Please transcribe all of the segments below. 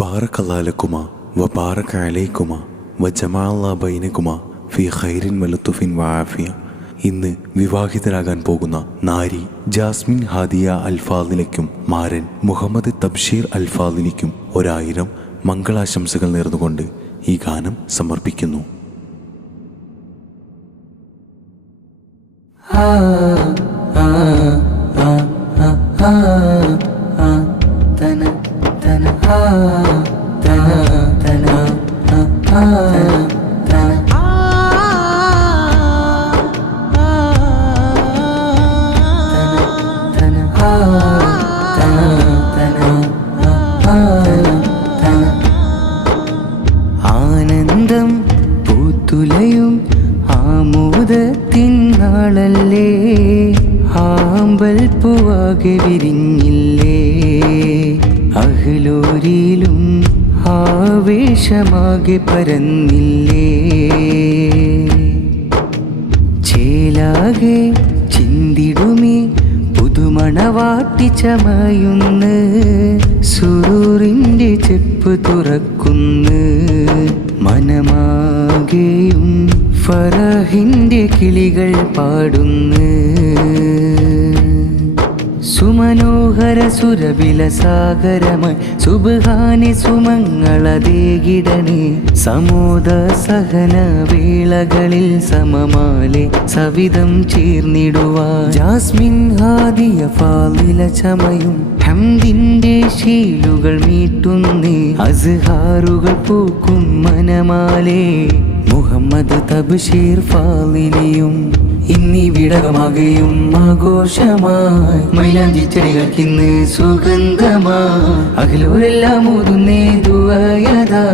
ബാറക്കല്ലാഹു ലക്കുമാ വബാറക അലൈക്കുമാ വജമഅല്ലാഹു ബൈനകുമാ ഫീ ഖൈറിൻ വലത്തുഫിൻ വആഫിയ. ഇന്ന് വിവാഹിതരാകാൻ പോകുന്ന നാരി ജാസ്മിൻ ഹാദിയ അൽഫാദിലേക്കും മാരൻ മുഹമ്മദ് തബ്ഷീർ അൽഫാദിലേക്കും 1000 മംഗളാശംസകൾ നേർന്നുകൊണ്ട് ഈ ഗാനം സമർപ്പിക്കുന്നു. ആനന്ദം പൂത്തുലയും ആമോദത്തിനാളല്ലേ, ആമ്പൽ പൂവാകെ വിരിഞ്ഞില്ലേ, അഹ്ലൂരിലും ആവേശമാകെ പരന്നില്ലേ, ചേലാകെ ചിന്തിടുമേ പുതുമണവാട്ടി ചമയുന്ന്, സുറൂറിൻ്റെ ചെപ്പ് തുറക്കുന്ന്, മനമാകെയും ഫറഹിൻ്റെ കിളികൾ പാടുന്ന്, സുമനോഹര സുരബില സാഗരമായി സുബ്ഹാനെ സുമങ്ങളതേകിടണേ, സമോദ സഹന വേളകളിൽ സമമാലെ സവിധം ചേർന്നിടുവാൻ, ജാസ്മിൻ ഹാദിയ ഫാളില ചമയും ഹംദിന്റെ ശീലുകൾ മീട്ടുന്നേ, അസ്ഹാറുകൾ പൂക്കും മനമാലേ, മുഹമ്മദ് തബ്ഷീർ ഫാളിലിയും ഇന്നീ വിടകമാകെയും ആഘോഷമായി, മൈലാഞ്ചി ചെടികൾക്കിന്ന് സുഗന്ധമായി, അഖിലോരെല്ലാം ഊതുന്നേ ദുആയതാ,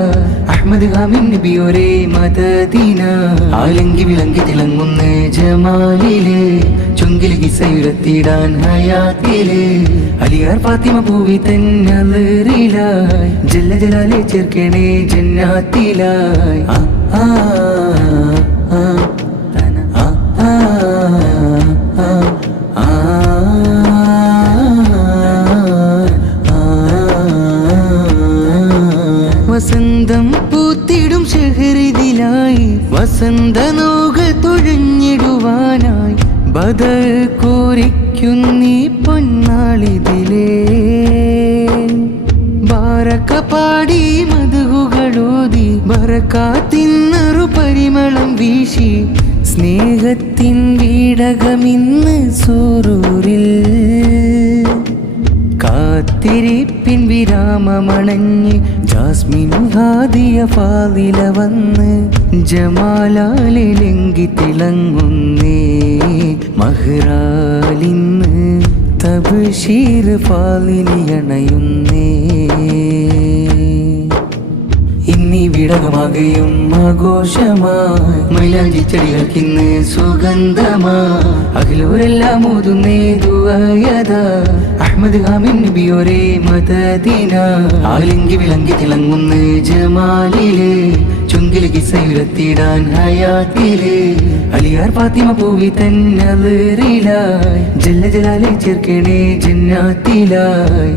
അഹ്മദ് ഹാമിൻ നബിയോരേ മദദീന, ആലങ്കി വിളങ്കി തിളങ്ങുന്ന ജമാലില്, ചുങ്കിൽ കിസയുരത്തിടാൻ ഹയാത്തില്, അലിയാർ ഫാത്തിമ പൂവി തന്നറിലായി, ജല്ല ജലാലെ ചേർക്കണേ ജന്നാത്തിലായി. വസന്തം പൂത്തിടും ഷഹറിദിലായി, വസന്തനോക തുഴഞ്ഞിടുവാനായി, ബദർ കോരിക്കുന്നീ പൊന്നാളിതിലേ, ബാരക പാടി മധുകളോതി, ബറകാത്തിന്നൊരു പരിമളം വീശി, സ്നേഹത്തിൻ വീടകമിന്ന് സൂറൂരിൽ, കാത്തിരിപ്പിൻ വിരാമമണഞ്ഞ് ജാസ്മിൻ ഹാദിയ ഫാളില വന്ന്, ജമാലാലെ ലംഘി തിളങ്ങുന്നേ, മഹ്റാലിന്ന് തബ്ഷീർ ഫാളിലിയണയുന്നേ, ഇന്നീ വിടകമാകെയും ആഘോഷമായി, മൈലാഞ്ചി ചെടികൾക്കിന്ന് സുഗന്ധമായി, അഖിലോരെല്ലാം ഊതുന്നേ ദുആയതാ, അഹ്മദ് ഹാമിൻ നബിയോരേ മദദീന, ആലങ്കി വിളങ്കി തിളങ്ങുന്ന ജമാലില്, ചുങ്കിൽ കിസയുരത്തിടാൻ ഹയാത്തില്, അലിയാർ ഫാത്തിമ പൂവി തന്നറിലായി, ജല്ല ജലാലെ ചേർക്കണേ ജന്നാത്തിലായി.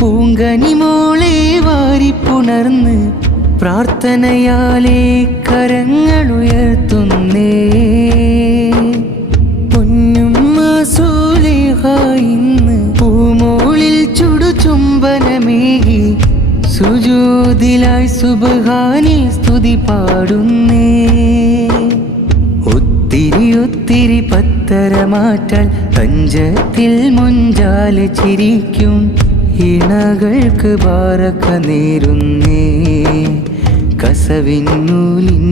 പൂങ്കനിമോളെ വാരിപ്പുണർന്ന് പ്രാർത്ഥനയാലെ കരങ്ങളുയർത്തുന്നേ, പൊന്നുമ്മ സുലൈഖ ഇന്ന് പൂമോളിൽ ചുടുചുംബനമേകി, സുജൂദിലായി സുബ്ഹാനിൽ സ്തുതി പാടുന്നേ, ഒത്തിരി പത്തരമാറ്റാൽ പഞ്ചത്തിൽ മുഞ്ചാലെ ചിരിക്കും, ഇണകൾക്ക് ബാരക നേരുന്നേ, കസവിന്നൂലിൻ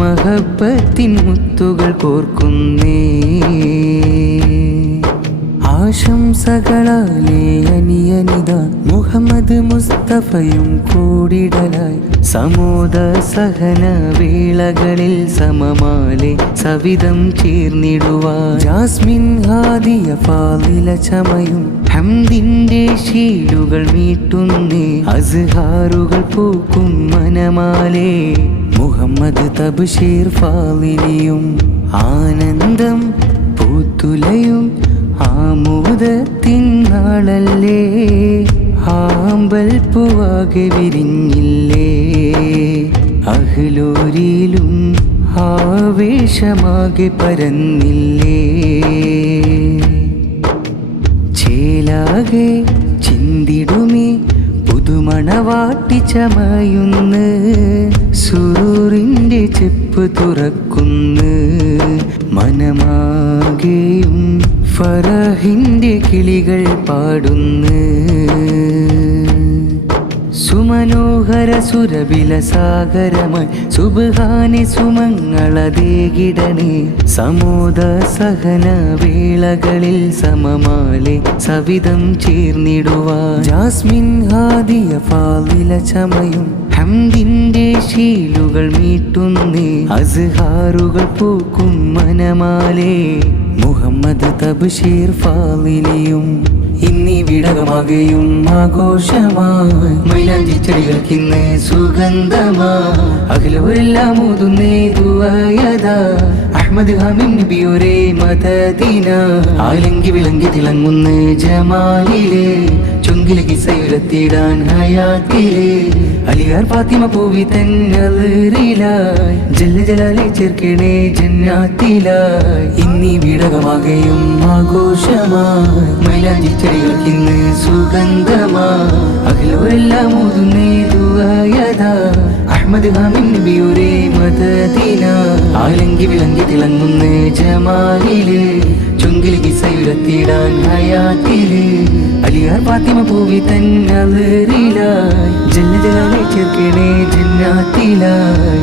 മഹബത്തിൻ മുത്തുകൾ കോർക്കുന്നേ, ആശംസകളാലേ അനിയനിത മുഹമ്മദ് മുസ്തഫയും കൂടിടലായി, സമോദ സഹന വേളകളിൽ സമമാലെ സവിധം ചേർന്നിടുവാൻ, ജാസ്മിൻ ഹാദിയ ഫാളില ചമയും ഹംദിന്റെ ശീലുകൾ മീട്ടുന്നേ അസ്ഹാറുകൾ പൂക്കും മനമാലേ മുഹമ്മദ് തബ്ശീർ ഫാളിലിയും ആനന്ദം പൂത്തുലയും ആമോദത്തിൻ നാളല്ലേ ആമ്പൽ പൂവാകെ വിരിഞ്ഞില്ലേ അഹ്ലൂരിലും ആവേശമാകെ പരന്നില്ലേ ചേലാകെ ചിന്തിടുമേ പുതുമണവാട്ടി ചമയുന്ന് സുറൂറിൻ്റെ ചെപ്പ് തുറക്കുന്ന് മനമാകെയും ഫറഹിൻ്റെ കിളികൾ പാടുന്ന് സുമനോഹര സുരബില സാഗരമായി സുബ്ഹാനെ സുമങ്ങളതേകിടണേ സമോദ സഹന വേളകളിൽ സമമാലെ സവിധം ചേർന്നിടുവാൻ ജാസ്മിൻ ഹാദിയ ഫാളില ചമയും ഹംദിന്റെ ശീലുകൾ മീട്ടുന്നേ അസ്ഹാറുകൾ പൂക്കും മനമാലേ മുഹമ്മദ് തബ്ശീർ ഫാളിലിയും ഇന്നീ വിടകമാകെയും ആഘോഷമായി മൈലാഞ്ചി ചെടികൾക്കിന്ന് സുഗന്ധമായി അഖിലവരെല്ലാം ഊതുന്നേ ദുആയദാ അഹ്മദ് ഹാമിം നബിയോരേ മദദീന ആലങ്കി വിളങ്കി തിളങ്ങുന്ന ജമാലിലെ ചുങ്കിലെ കിസയുരത്തിടാൻ ഹയാത്തിലെ അലിയാർ ഫാത്തിമ പൂവി തന്നറിലായി ജല്ല ജലാലെ ചേർക്കണേ ജന്നാത്തിലായി ഇന്നീ വിടകമാകെയും ആഘോഷമായി മൈലാഞ്ചി ചെടികൾക്കിന്ന് സുഗന്ധമായി അഖിലവരെല്ലാം ഊതുന്നേ ദുആയദാ അഹ്മദ് ഹാമിം നബിയോരേ മദദീന ആലങ്കി വിളങ്കി തിളങ്ങുന്ന ജമാലിലെ ചുങ്കിലെ കിസയുരത്തിടാൻ ഹയാത്തിലെ അലിയാർ ഫാത്തിമ പൂവി തന്നറിലായി ജല്ല ജലാലെ ചേർക്കണേ ജന്നാത്തിലായി